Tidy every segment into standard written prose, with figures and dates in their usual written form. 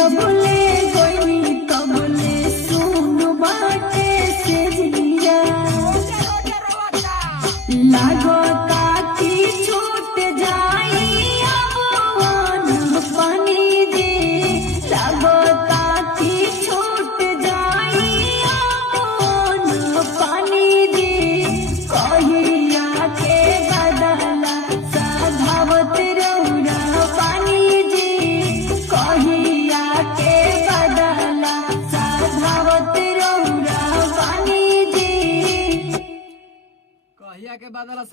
जबले कोई तबले सुन बाटे से जिया लागता कि छूट जाई अब पानी दे लागता कि छूट जाई अब पानी दे कहिया के बदला सधावत रौरा पानी जी कहिया के बदला सधावत रौरा पानी जी कहिया के बादल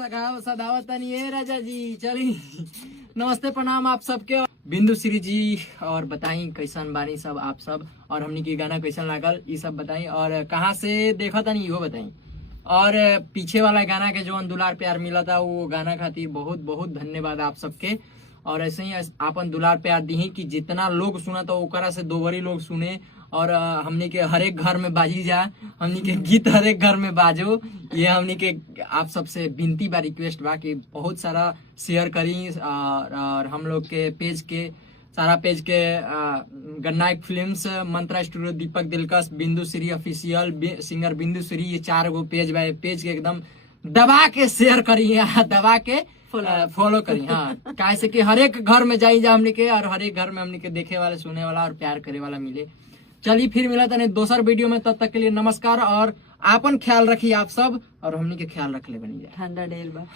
सदावत नहीं है राजा जी। चली नमस्ते प्रणाम आप सबके। बिंदु श्री जी और बताई कैसन बानी सब आप सब, और हमनी के गाना कैसन लागल ये सब बताई, और कहाँ से देखा था इहो बताई, और पीछे वाला गाना के जो दुलार प्यार मिला था वो गाना खातिर बहुत बहुत धन्यवाद आप सबके। और ऐसे ही आपन दुलार प्यार दी कि जितना लोग सुना तो ओकरा से दो बड़ी लोग सुने, और हमनी के हर एक घर में बाजी जा, हमनी के गीत हर एक घर में बाजो। ये हमनी के आप सबसे विनती बा, रिक्वेस्ट बा कि बहुत सारा शेयर करी, और हम लोग के पेज के सारा पेज के गन्नायक फिल्म्स, मंत्रा स्टूडियो, दीपक दिलकश, बिंदु श्री ऑफिशियल, सिंगर बिंदु श्री, ये 4 गो पेज बा। पेज के एकदम दबा के शेयर करी, दबा के फॉलो करी। हाँ, कैसे कि हर एक घर में जाई जा हमनी के, और हर एक घर में हमनी के देखे वाले, सुने वाला और प्यार करे वाला मिले। चलिए फिर मिला था दोसर वीडियो में, तब तक के लिए नमस्कार, और आपन ख्याल रखिए आप सब, और हमनी के ख्याल रख ले बनी जाए। ठंडा डेल बा।